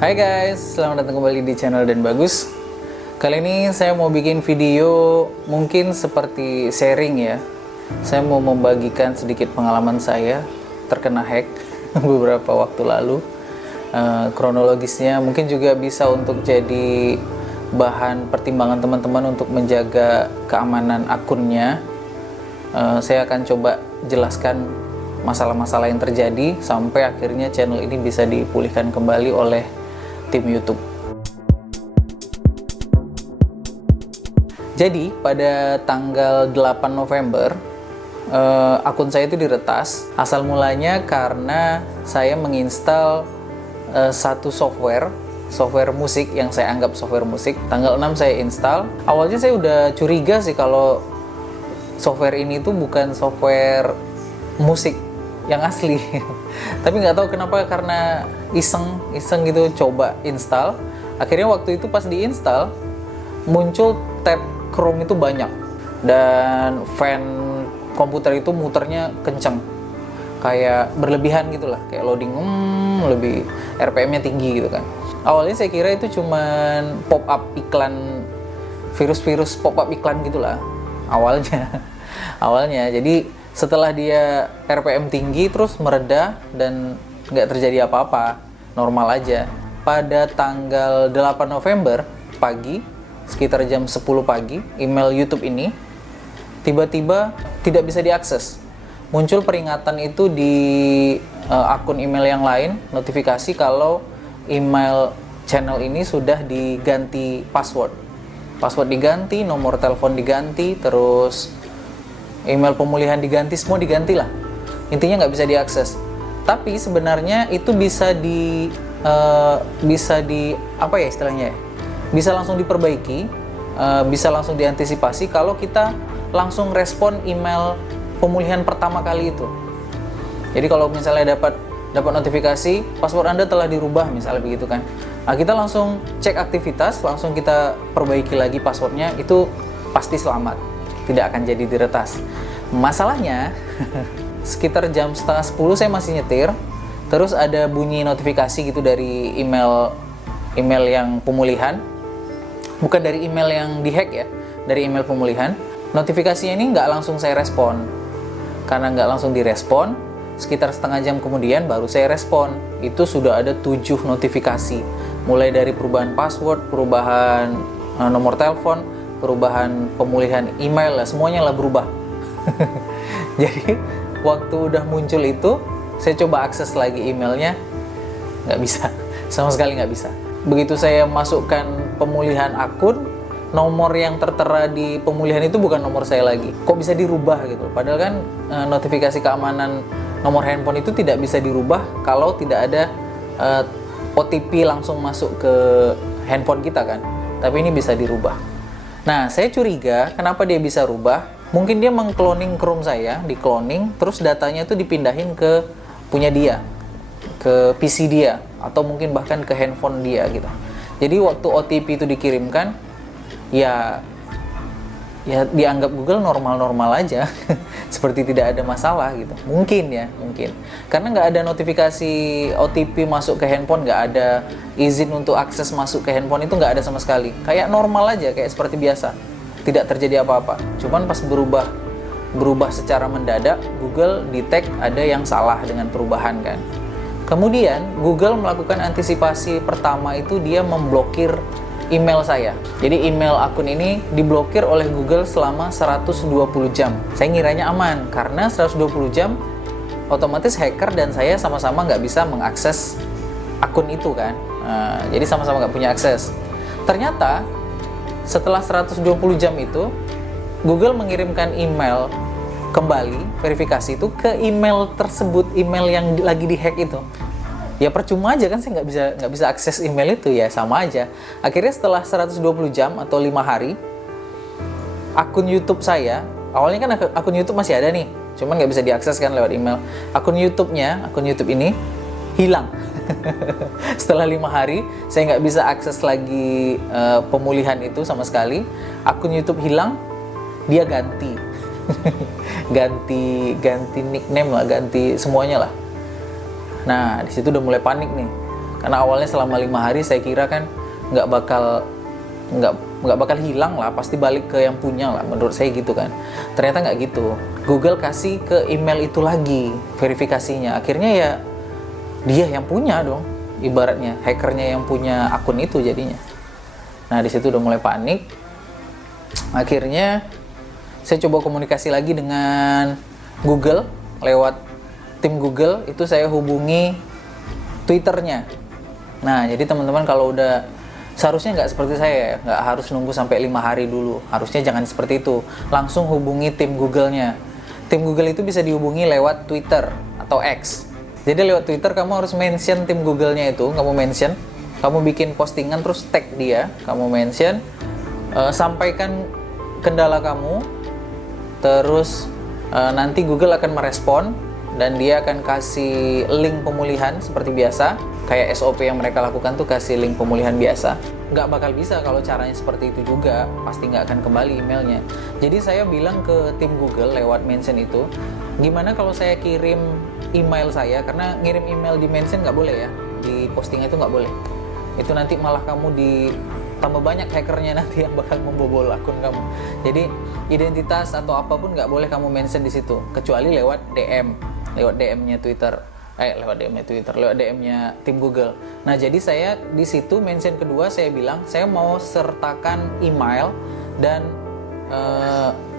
Hai guys, selamat datang kembali di channel Dan Bagus. Kali ini saya mau bikin video mungkin seperti sharing ya. Saya mau membagikan sedikit pengalaman saya terkena hack beberapa waktu lalu. Kronologisnya mungkin juga bisa untuk jadi bahan pertimbangan teman-teman untuk menjaga keamanan akunnya. Saya akan coba jelaskan masalah-masalah yang terjadi sampai akhirnya channel ini bisa dipulihkan kembali oleh tim YouTube. Jadi pada tanggal 8 November akun saya itu diretas. Asal mulanya karena saya menginstal satu software musik yang saya anggap software musik. Tanggal 6 saya install. Awalnya saya udah curiga sih kalau software ini tuh bukan software musik yang asli. Tapi nggak tahu kenapa, karena iseng gitu coba install. Akhirnya waktu itu pas diinstal muncul tab Chrome itu banyak, dan fan komputer itu muternya kenceng, kayak berlebihan gitulah, kayak loading lebih RPM-nya tinggi gitu kan. Awalnya saya kira itu cuman pop-up iklan, virus pop-up iklan gitulah awalnya. Jadi setelah dia RPM tinggi terus mereda dan nggak terjadi apa-apa, normal aja. Pada tanggal 8 November pagi, sekitar jam 10 pagi, email YouTube ini tiba-tiba tidak bisa diakses. Muncul peringatan itu di akun email yang lain, notifikasi kalau email channel ini sudah diganti password diganti, nomor telepon diganti, terus email pemulihan diganti, semua diganti lah. Intinya nggak bisa diakses. Tapi sebenarnya itu bisa di apa ya istilahnya ya? Bisa langsung diperbaiki, bisa langsung diantisipasi kalau kita langsung respon email pemulihan pertama kali itu. Jadi kalau misalnya dapat notifikasi password Anda telah dirubah, misalnya begitu kan. Nah, kita langsung cek aktivitas, langsung kita perbaiki lagi passwordnya, itu pasti selamat, tidak akan jadi diretas. Masalahnya sekitar jam setengah 10 saya masih nyetir, terus ada bunyi notifikasi gitu dari email yang pemulihan, bukan dari email yang dihack ya, dari email pemulihan. Notifikasinya ini nggak langsung saya respon. Karena nggak langsung direspon, sekitar setengah jam kemudian baru saya respon. Itu sudah ada 7 notifikasi, mulai dari perubahan password, perubahan nomor telepon, perubahan pemulihan email lah, semuanya lah berubah. Jadi waktu udah muncul itu, saya coba akses lagi emailnya, nggak bisa, sama sekali nggak bisa. Begitu saya masukkan pemulihan akun, nomor yang tertera di pemulihan itu bukan nomor saya lagi. Kok bisa dirubah gitu? Padahal kan notifikasi keamanan nomor handphone itu tidak bisa dirubah kalau tidak ada OTP langsung masuk ke handphone kita kan. Tapi ini bisa dirubah. Nah, saya curiga kenapa dia bisa rubah. Mungkin dia mengcloning Chrome saya, di-cloning, terus datanya itu dipindahin ke punya dia, ke PC dia, atau mungkin bahkan ke handphone dia gitu. Jadi waktu OTP itu dikirimkan, ya dianggap Google normal-normal aja, seperti tidak ada masalah gitu. Mungkin. Karena nggak ada notifikasi OTP masuk ke handphone, nggak ada izin untuk akses masuk ke handphone, itu nggak ada sama sekali. Kayak normal aja, kayak seperti biasa. Tidak terjadi apa-apa. Cuman pas berubah secara mendadak, Google detect ada yang salah dengan perubahan kan. Kemudian Google melakukan antisipasi pertama itu, dia memblokir email saya. Jadi email akun ini diblokir oleh Google selama 120 jam. Saya ngiranya aman, karena 120 jam otomatis hacker dan saya sama-sama nggak bisa mengakses akun itu kan. Jadi sama-sama nggak punya akses. Ternyata setelah 120 jam itu, Google mengirimkan email kembali, verifikasi itu ke email tersebut, email yang lagi dihack itu. Ya percuma aja kan, saya nggak bisa akses email itu, ya sama aja. Akhirnya setelah 120 jam atau 5 hari, akun YouTube saya, awalnya kan akun YouTube masih ada nih, cuman nggak bisa diakses kan lewat email. Akun YouTube ini hilang. Setelah 5 hari, saya nggak bisa akses lagi pemulihan itu sama sekali. Akun YouTube hilang, dia ganti ganti nickname lah, ganti semuanya lah. Nah, di situ udah mulai panik nih. Karena awalnya selama 5 hari saya kira kan nggak bakal hilang lah, pasti balik ke yang punya lah, menurut saya gitu kan. Ternyata nggak gitu. Google kasih ke email itu lagi verifikasinya. Akhirnya ya dia yang punya dong, ibaratnya hackernya yang punya akun itu jadinya. Nah di situ udah mulai panik. Akhirnya saya coba komunikasi lagi dengan Google lewat tim Google. Itu saya hubungi Twitternya. Nah jadi teman-teman kalau udah, seharusnya nggak seperti saya ya, nggak harus nunggu sampai 5 hari dulu. Harusnya jangan seperti itu, langsung hubungi tim Google-nya. Tim Google itu bisa dihubungi lewat Twitter atau X. Jadi lewat Twitter kamu harus mention tim Google-nya itu, kamu bikin postingan terus tag dia, kamu mention, sampaikan kendala kamu, terus nanti Google akan merespon dan dia akan kasih link pemulihan seperti biasa. Kayak SOP yang mereka lakukan tuh kasih link pemulihan biasa. Nggak bakal bisa kalau caranya seperti itu juga, pasti nggak akan kembali emailnya. Jadi saya bilang ke tim Google lewat mention itu, gimana kalau saya kirim email saya, karena ngirim email di mention nggak boleh ya, di postingan itu nggak boleh. Itu nanti malah kamu tambah banyak hackernya nanti yang bakal membobol akun kamu. Jadi identitas atau apapun nggak boleh kamu mention di situ, kecuali lewat DM-nya Twitter. Lewat DM-nya tim Google. Nah, jadi saya di situ mention kedua saya bilang, saya mau sertakan email dan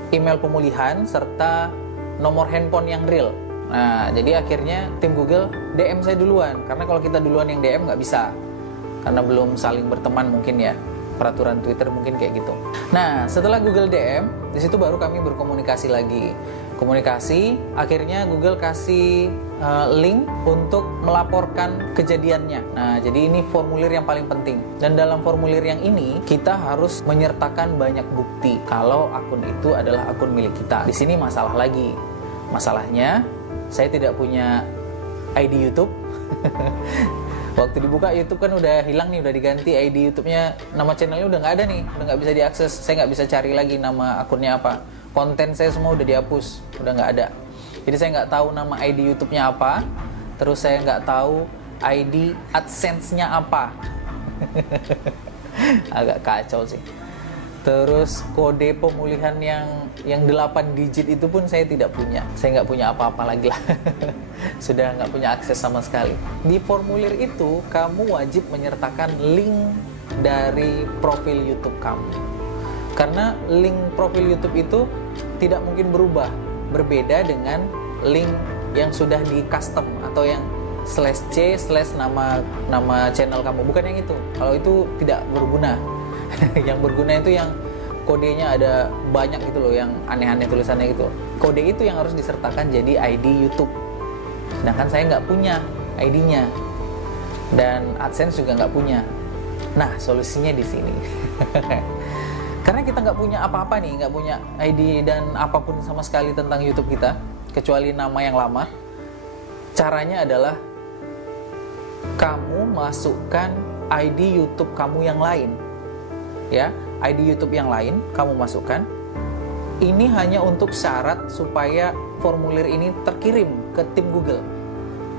email pemulihan serta nomor handphone yang real. Nah, jadi akhirnya tim Google DM saya duluan. Karena kalau kita duluan yang DM nggak bisa. Karena belum saling berteman mungkin ya. Peraturan Twitter mungkin kayak gitu. Nah, setelah Google DM, di situ baru kami berkomunikasi lagi. Akhirnya Google kasih link untuk melaporkan kejadiannya. Nah, jadi ini formulir yang paling penting. Dan dalam formulir yang ini, kita harus menyertakan banyak bukti kalau akun itu adalah akun milik kita. Di sini masalah lagi. Masalahnya, saya tidak punya ID YouTube. Waktu dibuka YouTube kan udah hilang nih, udah diganti ID YouTube-nya, nama channelnya udah nggak ada nih, udah nggak bisa diakses. Saya nggak bisa cari lagi nama akunnya apa. Konten saya semua udah dihapus, udah nggak ada. Jadi saya nggak tahu nama ID YouTube-nya apa, terus saya nggak tahu ID AdSense-nya apa. Agak kacau sih. Terus kode pemulihan yang 8 digit itu pun saya tidak punya. Saya nggak punya apa-apa lagi lah. Sudah nggak punya akses sama sekali. Di formulir itu kamu wajib menyertakan link dari profil YouTube kamu. Karena link profil YouTube itu tidak mungkin berubah. Berbeda dengan link yang sudah di custom atau yang /c/nama channel kamu. Bukan yang itu. Kalau itu tidak berguna. Yang berguna itu yang kodenya ada banyak gitu loh, yang aneh-aneh tulisannya gitu. Kode itu yang harus disertakan jadi ID YouTube. Sedangkan saya nggak punya ID-nya dan AdSense juga nggak punya. Nah, solusinya di sini. Karena kita nggak punya apa-apa nih, nggak punya ID dan apapun sama sekali tentang YouTube kita, kecuali nama yang lama. Caranya adalah kamu masukkan ID YouTube kamu yang lain. Ya, ID YouTube yang lain kamu masukkan. Ini hanya untuk syarat supaya formulir ini terkirim ke tim Google.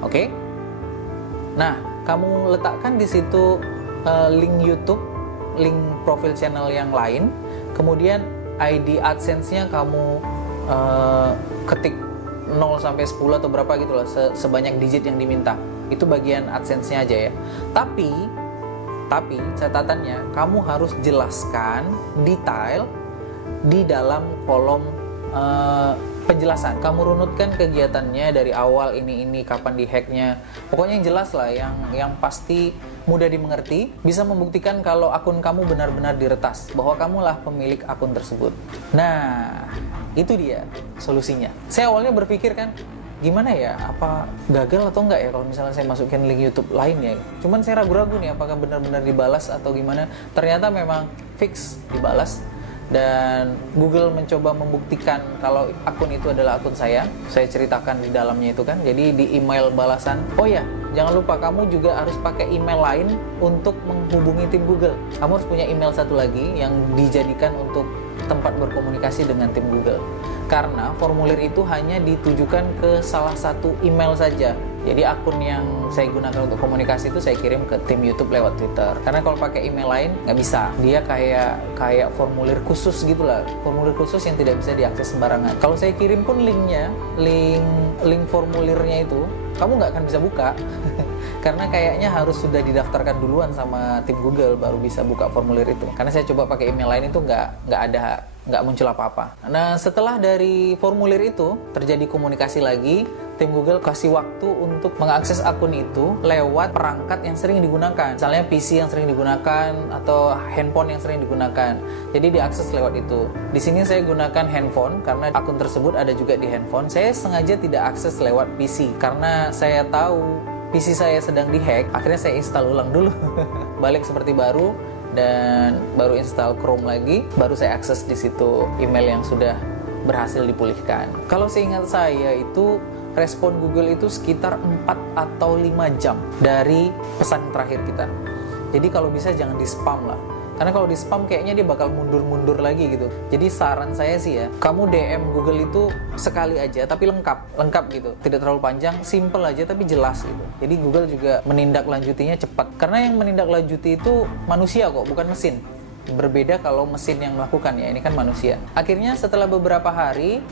Oke? Nah, kamu letakkan di situ link YouTube, link profil channel yang lain, kemudian ID AdSense-nya kamu ketik 0 sampai 10 atau berapa gitu loh, sebanyak digit yang diminta. Itu bagian AdSense-nya aja ya. Tapi catatannya, kamu harus jelaskan detail di dalam kolom penjelasan. Kamu runutkan kegiatannya dari awal, ini kapan dihacknya. Pokoknya yang jelas lah, yang pasti mudah dimengerti, bisa membuktikan kalau akun kamu benar-benar diretas, bahwa kamulah pemilik akun tersebut. Nah, itu dia solusinya. Saya awalnya berpikir kan, gimana ya, apa gagal atau enggak ya kalau misalnya saya masukin link YouTube lain ya. Cuman saya ragu-ragu nih apakah benar-benar dibalas atau gimana. Ternyata memang fix dibalas dan Google mencoba membuktikan kalau akun itu adalah akun saya. Saya ceritakan di dalamnya itu kan. Jadi di email balasan, oh ya, jangan lupa kamu juga harus pakai email lain untuk menghubungi tim Google. Kamu harus punya email satu lagi yang dijadikan untuk tempat berkomunikasi dengan tim Google. Karena formulir itu hanya ditujukan ke salah satu email saja. Jadi akun yang saya gunakan untuk komunikasi itu saya kirim ke tim YouTube lewat Twitter. Karena kalau pakai email lain nggak bisa. Dia kayak formulir khusus gitulah. Formulir khusus yang tidak bisa diakses sembarangan. Kalau saya kirim pun linknya, link formulirnya itu, kamu nggak akan bisa buka. Karena kayaknya harus sudah didaftarkan duluan sama tim Google baru bisa buka formulir itu. Karena saya coba pakai email lain itu nggak muncul apa-apa. Nah, setelah dari formulir itu terjadi komunikasi lagi, tim Google kasih waktu untuk mengakses akun itu lewat perangkat yang sering digunakan. Misalnya PC yang sering digunakan atau handphone yang sering digunakan. Jadi diakses lewat itu. Di sini saya gunakan handphone karena akun tersebut ada juga di handphone. Saya sengaja tidak akses lewat PC karena saya tahu PC saya sedang dihack. Akhirnya saya install ulang dulu. Balik seperti baru dan baru install Chrome lagi, baru saya akses di situ email yang sudah berhasil dipulihkan. Kalau seingat saya itu respon Google itu sekitar 4 atau 5 jam dari pesan terakhir kita. Jadi kalau bisa jangan di spam lah. Karena kalau di spam kayaknya dia bakal mundur-mundur lagi gitu. Jadi saran saya sih ya, kamu DM Google itu sekali aja tapi lengkap gitu. Tidak terlalu panjang, simple aja tapi jelas gitu. Jadi Google juga menindaklanjutinya cepat. Karena yang menindaklanjuti itu manusia kok, bukan mesin. Berbeda kalau mesin yang melakukan ya, ini kan manusia. Akhirnya setelah beberapa hari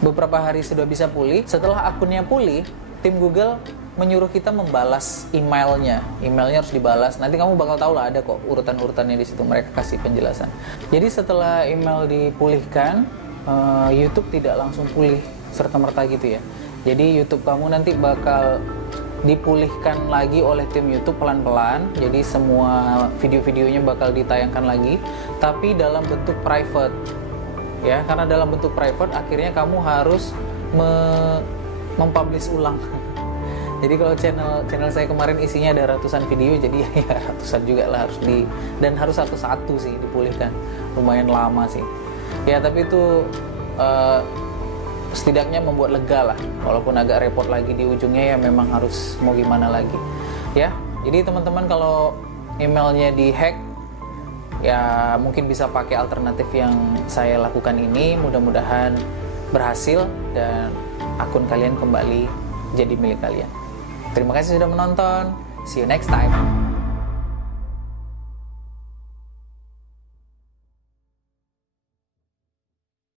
sudah bisa pulih. Setelah akunnya pulih, tim Google menyuruh kita membalas emailnya harus dibalas. Nanti kamu bakal tahu lah, ada kok urutan-urutannya di situ, mereka kasih penjelasan. Jadi setelah email dipulihkan, YouTube tidak langsung pulih serta-merta gitu ya. Jadi YouTube kamu nanti bakal dipulihkan lagi oleh tim YouTube pelan-pelan. Jadi semua video-videonya bakal ditayangkan lagi, tapi dalam bentuk private ya. Karena dalam bentuk private akhirnya kamu harus mempublish ulang. Jadi kalau channel saya kemarin isinya ada ratusan video, jadi ya ratusan juga lah dan harus satu-satu sih dipulihkan. Lumayan lama sih. Ya tapi itu setidaknya membuat lega lah, walaupun agak repot lagi di ujungnya ya, memang harus mau gimana lagi ya. Jadi teman-teman kalau emailnya dihack ya mungkin bisa pakai alternatif yang saya lakukan ini. Mudah-mudahan berhasil dan akun kalian kembali jadi milik kalian. Terima kasih sudah menonton, see you next time.